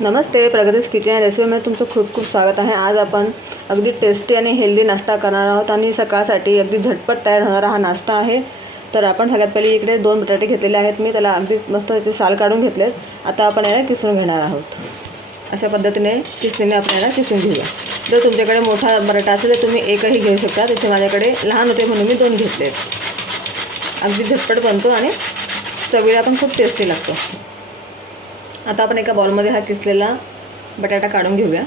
नमस्ते प्रगतीस kitchen रेसिपीमध्ये तुमचं खूप खूप स्वागत आहे. आज आपण अगदी टेस्टी आणि हेल्दी नाश्ता करणार आहोत आणि सकाळसाठी अगदी झटपट तयार होणारा हा नाश्ता आहे. तर आपण सगळ्यात पहिले इकडे दोन बटाटे घेतलेले आहेत. मी त्याला अगदी मस्त त्याचे साल काढून घेतलेत. आता आपण याला किसून घेणार आहोत. अशा पद्धतीने किसणीने आपण याला किसून घेऊया. जर तुमच्याकडे मोठा बटाटा असेल तर तुम्ही एकही घेऊ शकता. त्याचे माझ्याकडे लहान होते म्हणून मी दोन घेतले अगदी झटपट बनतो आणि चवीला पण खूप टेस्टी लागतो. आता आपण एका बॉलमध्ये हा किसलेला बटाटा काढून घेऊया.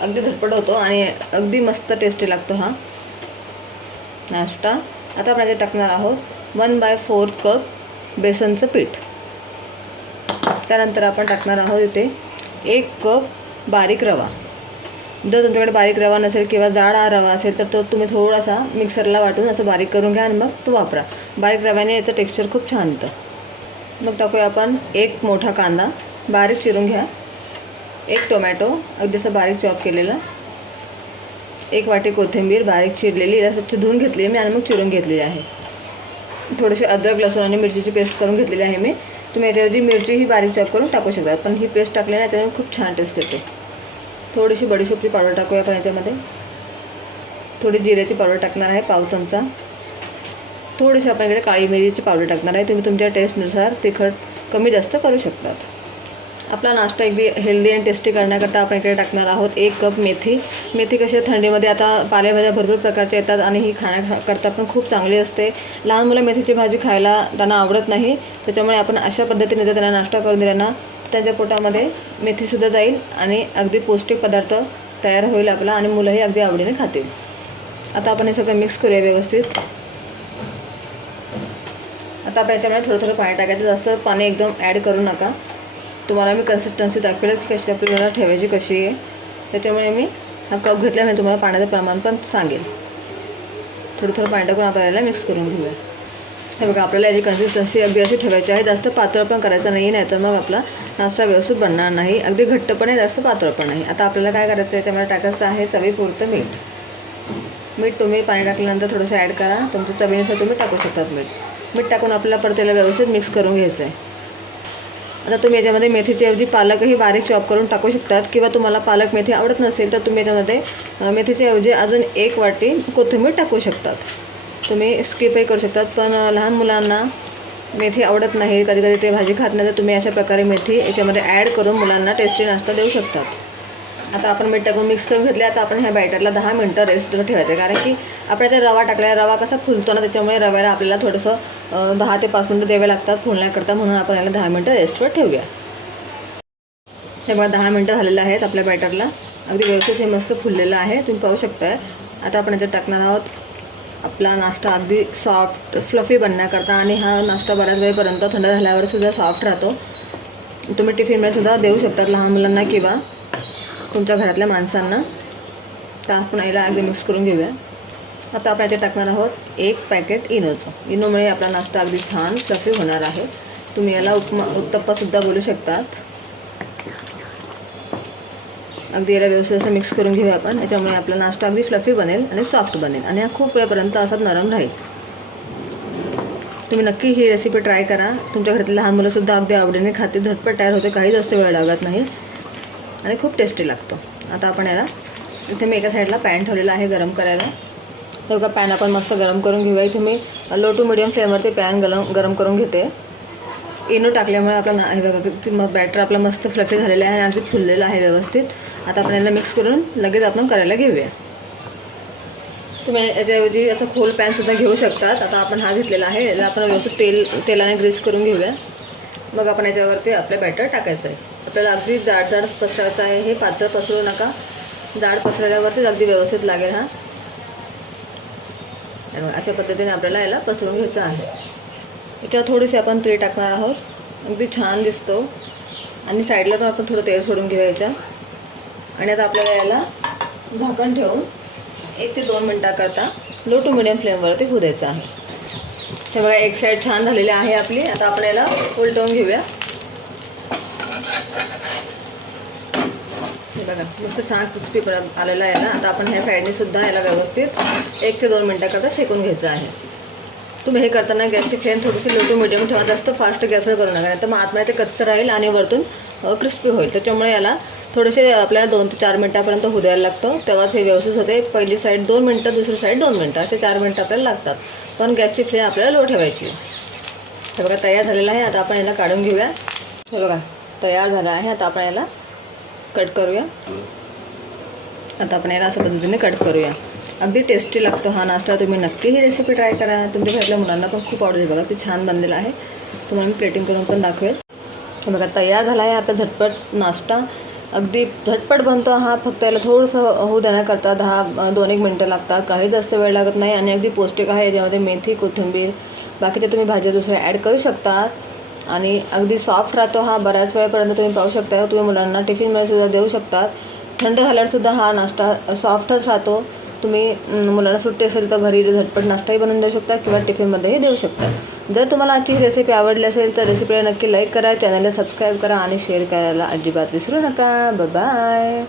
अगदी झटपट होतो आणि अगदी मस्त टेस्टी लागतो हा. नाश्ता. आता आपण याच्यात टाकणार आहोत वन बाय फोर्थ कप बेसनचं पीठ. त्यानंतर आपण टाकणार आहोत इथे एक कप बारीक रवा. जर तुमच्याकडे बारीक रवा नसेल किंवा जाड हा रवा असेल तर तो तुम्ही थोडासा मिक्सरला वाटून असं बारीक करून घ्या आणि मग तो वापरा. बारीक रव्याने याचं टेक्स्चर खूप छान येतं. मग टाकूया आपण. एक मोठा कांदा. बारीक चिरून घ्या. एक टोमॅटो. अगदी असं बारीक चॉप केलेला. एक वाटी कोथिंबीर बारीक चिरलेली. याला स्वच्छ धुवून घेतली मी आणि मग चिरून घेतलेली आहे. थोडेसे अद्रक लसूण आणि मिरचीची पेस्ट करून घेतलेली आहे मी. तुम्ही याच्याऐवजी मिरची ही बारीक चॉप करून टाकू शकता. पण ही पेस्ट टाकली ना याच्यामुळे खूप छान टेस्ट येते. थोडीशी बडीशेपची पावडर टाकूया आपण याच्यामध्ये. थोडी जिऱ्याची पावडर टाकणार आहे पाव चमचा. थोडीशी आपण इकडे काळी मिरीची पावडर टाकणार आहे. तुम्ही तुमच्या टेस्टनुसार तिखट कमी जास्त करू शकतात. आपला नाश्ता अगदी हेल्दी आणि टेस्टी करण्याकरता आपण इकडे टाकणार आहोत एक कप मेथी. मेथी कशी थंडीमध्ये आता पालेभाज्या भरपूर प्रकारच्या येतात आणि ही खाण्याकरता पण खूप चांगली असते. लहान मुलं मेथीची भाजी खायला त्यांना आवडत नाही. त्याच्यामुळे आपण अशा पद्धतीने जर त्यांना नाश्ता करून दिला ना त्यांच्या पोटामध्ये मेथीसुद्धा जाईल आणि अगदी पौष्टिक पदार्थ तयार होईल आपला आणि मुलंही अगदी आवडीने खातील. आता आपण हे सगळं मिक्स करूया व्यवस्थित. आता आपण याच्यामध्ये थोडं थोडं पाणी टाकायचं. जास्त पाणी एकदम ॲड करू नका. तुम्हाला मी कन्सिस्टन्सी दाखवेल की कशी आपल्याला ठेवायची कशी आहे. त्याच्यामुळे मी हा कप घेतल्यामुळे तुम्हाला पाण्याचं प्रमाण पण सांगेल. थोडं थोडं पाणी टाकून आपल्याला मिक्स करून घेऊया. हे बघा आपल्याला याची कन्सिस्टन्सी अगदी अशी ठेवायची आहे. जास्त पातळ पण करायचं नाही नाही तर मग आपला नाश्ता व्यवस्थित बनणार नाही. अगदी घट्ट पण आहे जास्त पातळ पण नाही. आता आपल्याला काय करायचं याच्यामध्ये टाकायचं आहे चवीपुरतं मीठ. मीठ तुम्ही पाणी टाकल्यानंतर थोडंसं ॲड करा. तुमच्या चवीनुसार तुम्ही टाकू शकतात मीठ. मीठ टाकून आपल्याला परत त्याला व्यवस्थित मिक्स करून घ्यायचं आहे आता तुम्ही याच्यामध्ये मेथीच्या ऐवजी पालकही बारीक चॉप करून टाकू शकतात किंवा तुम्हाला पालक मेथी आवडत नसेल तर तुम्ही याच्यामध्ये मेथीच्या ऐवजी अजून एक वाटी कोथिंबीर टाकू शकतात. तुम्ही स्किपही करू शकतात पण लहान मुलांना मेथी आवडत नाही कधी कधी ते भाजी खात नाही तर तुम्ही अशा प्रकारे मेथी याच्यामध्ये ॲड करून मुलांना टेस्टी नाश्ता देऊ शकतात. आता आपण मीठ टाकून मिक्स करून घेतले आता आपण ह्या बॅटरला दहा मिनटं रेस्टवर ठेवायचं आहे कारण की आपण ते रवा टाकला रवा कसा फुलतो ना त्याच्यामुळे रव्याला आपल्याला थोडंसं दहा ते पाच मिनटं द्यावे लागतात फुलण्याकरता. म्हणून आपण याला दहा मिनटं रेस्टवर ठेवूया. हे बघा दहा मिनटं झालेलं आहेत आपल्या बॅटरला अगदी व्यवस्थित हे मस्त फुललेलं आहे. तुम्ही पाहू शकताय. आता आपण याच्यात टाकणार आहोत आपला नाश्ता. अगदी सॉफ्ट फ्लफी बनण्याकरता. आणि हा नाश्ता बऱ्याच वेळेपर्यंत थंड झाल्यावर सुद्धा सॉफ्ट राहतो. तुम्ही टिफिनमध्ये सुद्धा देऊ शकतात लहान मुलांना किंवा तुमच्या घरातल्या माणसांना. तर आपण याला अगदी मिक्स करून घेऊया. आता आपण याच्यात टाकणार आहोत एक पॅकेट इनोचं. इनोमुळे आपला नाश्ता अगदी छान फ्लफी होणार आहे. तुम्ही याला उपमा उत्तप्पासुद्धा बोलू शकतात. अगदी याला व्यवस्थित असं मिक्स करून घेऊया आपण. याच्यामुळे आपला नाश्ता अगदी फ्लफी बनेल आणि सॉफ्ट बनेल. आणि हा खूप वेळपर्यंत असा नरम राहील. तुम्ही नक्की ही रेसिपी ट्राय करा. तुमच्या घरातली लहान मुलंसुद्धा अगदी आवडीने खाते झटपट तयार होते. काही जास्त वेळ लागत नाही. आणि खूप टेस्टी लागतो. आता आपण याला इथे मी एका साईडला पॅन ठेवलेला आहे गरम करायला. हे बघा पॅन आपण मस्त गरम करून घेऊया. इथे मी लो टू मिडियम फ्लेमवरती पॅन गरम गरम करून घेते. इनो टाकल्यामुळे आपला ना हे बघा मग बॅटर आपला मस्त फ्लफी झालेला आहे आणि अगदी फुललेला आहे व्यवस्थित. आता आपण याला मिक्स करून लगेच आपण करायला घेऊया. तुम्ही याच्याऐवजी असं खोल पॅनसुद्धा घेऊ शकतात. आता आपण हा घेतलेला आहे. याला आपण व्यवस्थित तेल तेलाने ग्रीस करून घेऊया. मग आपण याच्यावरती आपलं बॅटर टाकायचं आहे. आपल्याला अगदी जाड जाड पसरायचं आहे हे पातळ पसरू नका. जाड पसरल्यावरतीच अगदी व्यवस्थित लागेल हा. मग अशा पद्धतीने आपल्याला याला पसरून घ्यायचं आहे. याच्यावर थोडीशी आपण तेल टाकणार आहोत. अगदी छान दिसतो. आणि साईडला पण आपण थोडं तेल सोडून घेऊया आणि आता आपल्याला याला झाकण ठेवून एक ते दोन मिनटाकरता लो टू मिडियम फ्लेमवरती होऊ द्यायचं आहे. हे बघा एक साईड छान झालेली आहे आपली. आता आपण याला उलटवून घेऊया. हे बघा मस्त छान क्रिस्पी परत आलेला आहे ना. आता आपण ह्या साईडने सुद्धा याला व्यवस्थित एक ते दोन मिनटाकरता शेकून घ्यायचं आहे. तुम्ही हे करताना गॅसची फ्लेम थोडीशी लो टू मिडियम ठेवा. जास्त फास्ट गॅसवर करू नका. नाही तर मग आतमध्ये ते कच्चं राहील आणि वरतून क्रिस्पी होईल. त्याच्यामुळे याला थोडेसे आपल्याला दोन ते चार मिनटापर्यंत होऊ द्यायला लागतं. तेव्हाच हे व्यवस्थित होते. पहिली साईड दोन मिनटं दुसरी साईड दोन मिनटं. असे चार मिनटं आपल्याला लागतात. पण गॅसची फ्लेम आपल्याला लो ठेवायची हे बघा तयार झालेलं आहे. आता आपण याला काढून घेऊया. हे बघा तयार झालं आहे. आता आपण याला कट करूया. आता आपण याला अशा पद्धतीने कट करूया. अगदी टेस्टी लागतो हा नाश्ता. तुम्ही नक्की ही रेसिपी ट्राय करा. तुमच्या घरातल्या मुलांना पण खूप आवडेल बघा. ती छान बनलेलं आहे. तुम्हाला मी प्लेटिंग करून पण दाखवेल. हे बघा तयार झाला आहे आपला झटपट नाश्ता. अगदी झटपट बनतो हा फक्त याला थोडंसं होऊ देण्याकरता दहा दोन एक मिनटं लागतात. काही जास्त वेळ लागत नाही आणि अगदी पौष्टिक आहे याच्यामध्ये मेथी कोथिंबीर बाकीच्या तुम्ही भाज्या दुसऱ्या ॲड करू शकता. आणि अगदी सॉफ्ट राहतो हा बऱ्याच वेळेपर्यंत तुम्ही पाहू शकता. तुम्ही मुलांना टिफिनमध्ये सुद्धा देऊ शकता. थंड झाल्यावर सुद्धा हा नाश्ता सॉफ्टच राहतो. तुम्ही मुलांना सुट्टी असेल तर घरी झटपट नाश्ताही बनवून देऊ शकता किंवा टिफिनमध्येही देऊ शकता. जर तुम्हाला आजची रेसिपी आवडली असेल तर रेसिपीला नक्की लाईक करा चॅनलला सबस्क्राईब करा आणि शेअर करायला अजिबात विसरू नका. बाय